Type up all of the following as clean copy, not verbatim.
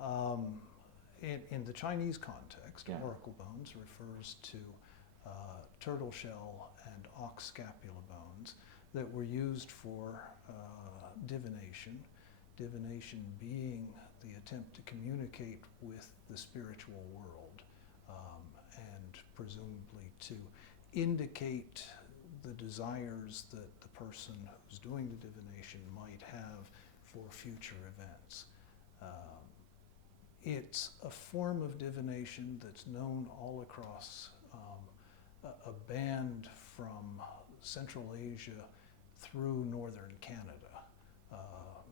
In the Chinese context, Yeah. oracle bones refers to turtle shell and ox scapula bones that were used for divination. Divination being the attempt to communicate with the spiritual world, and presumably to indicate the desires that the person who's doing the divination might have for future events. It's a form of divination that's known all across a band from Central Asia through northern Canada.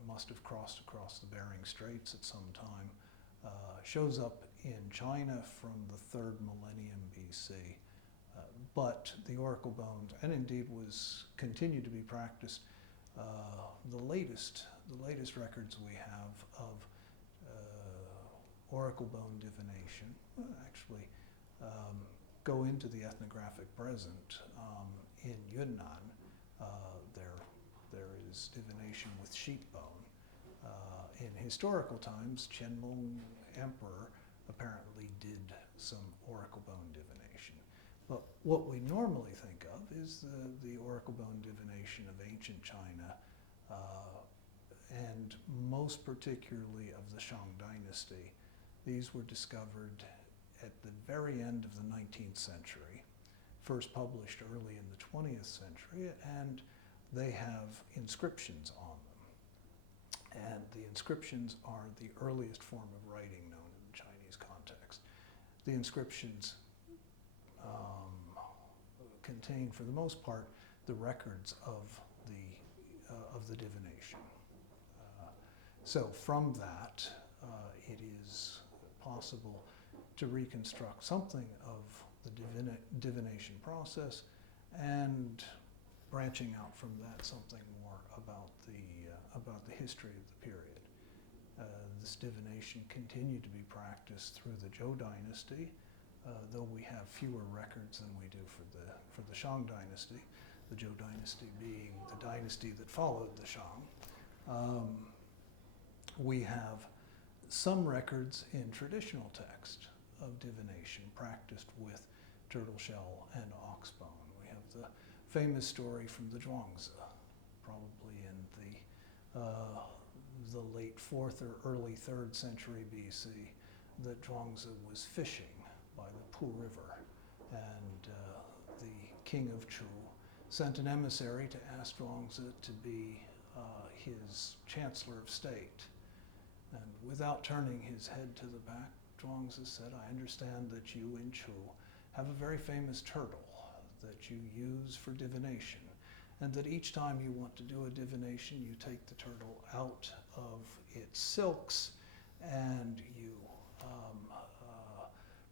Must have crossed across the Bering Straits at some time. Shows up in China from the 3rd millennium BC. But the oracle bones, and indeed was continued to be practiced, the latest records we have of oracle bone divination actually go into the ethnographic present. In Yunnan, there is divination with sheep bone. In historical times, Qianlong Emperor apparently did some oracle bone divination. But what we normally think of is the oracle bone divination of ancient China, and most particularly of the Shang dynasty. These were discovered at the very end of the 19th century, first published early in the 20th century, and they have inscriptions on them. And the inscriptions are the earliest form of writing known in the Chinese context. The inscriptions contain, for the most part, the records of the divination. So from that, it is possible to reconstruct something of the divination process, and branching out from that, something more about the history of the period. This divination continued to be practiced through the Zhou dynasty, though we have fewer records than we do for the Shang dynasty, the Zhou dynasty being the dynasty that followed the Shang. We have some records in traditional text of divination practiced with turtle shell and ox bone. We have the famous story from the Zhuangzi, probably in the late 4th or early 3rd century BC, that Zhuangzi was fishing by the Po River, and the king of Chu sent an emissary to ask Zhuangzi to be his chancellor of state. And without turning his head to the back, Zhuangzi said, "I understand that you in Chu have a very famous turtle that you use for divination, and that each time you want to do a divination, you take the turtle out of its silks and you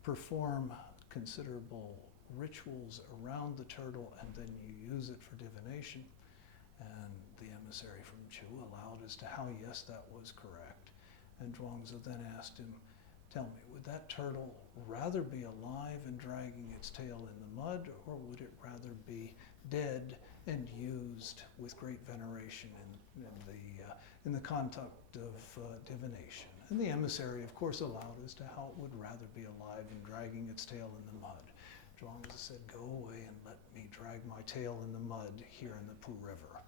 perform considerable rituals around the turtle, and then you use it for divination." And the emissary from Chu allowed as to how, yes, that was correct. And Zhuangzi then asked him, "Tell me, would that turtle rather be alive and dragging its tail in the mud, or would it rather be dead and used with great veneration in the conduct of divination?" And the emissary, of course, allowed as to how it would rather be alive and dragging its tail in the mud. Zhuangzi said, "Go away and let me drag my tail in the mud here in the Po River."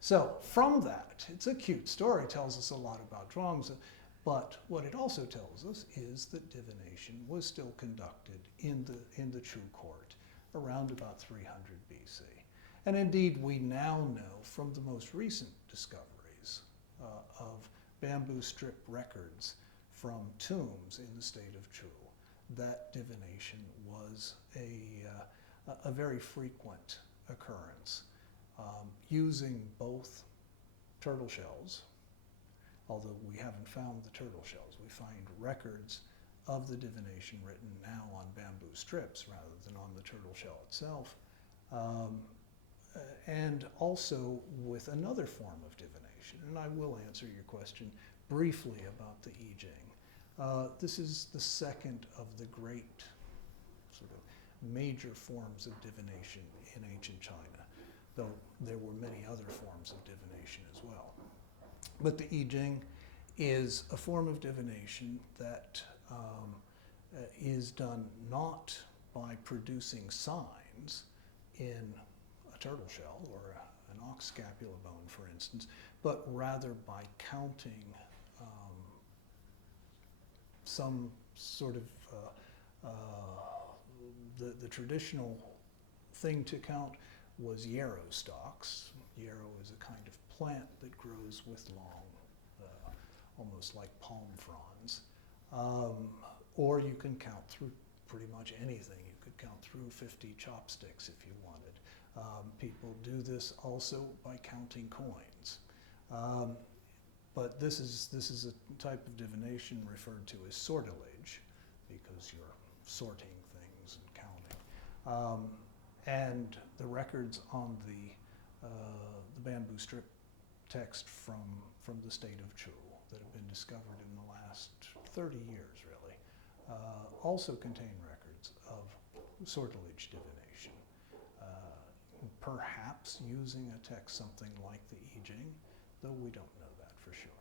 So from that, it's a cute story, tells us a lot about Zhuangzi, but what it also tells us is that divination was still conducted in the Chu court around about 300 BC. And indeed, we now know from the most recent discoveries of bamboo strip records from tombs in the state of Chu that divination was a very frequent occurrence, using both turtle shells, although we haven't found the turtle shells. We find records of the divination written now on bamboo strips rather than on the turtle shell itself, and also with another form of divination. And I will answer your question briefly about the I Ching. This is the second of the great sort of major forms of divination in ancient China, though there were many other forms of divination as well. But the I Ching is a form of divination that is done not by producing signs in a turtle shell or an ox scapula bone, for instance, but rather by counting some sort of the traditional thing to count was yarrow stalks. Yarrow is a kind of plant that grows with long, almost like palm fronds. Or you can count through pretty much anything. You could count through 50 chopsticks if you wanted. People do this also by counting coins. But this is a type of divination referred to as sortilege, because you're sorting things and counting. And the records on the bamboo strip text from the state of Chu that have been discovered in the last 30 years, really, also contain records of sortilege divination. Perhaps using a text something like the I Ching, though we don't know that for sure.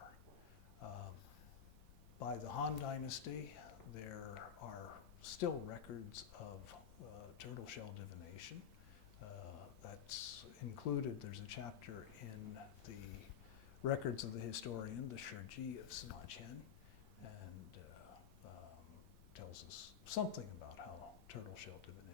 By the Han Dynasty, there are still records of turtle shell divination. That's included, there's a chapter in the records of the historian, the Shiji of Sima Qian, and tells us something about how turtle shell divination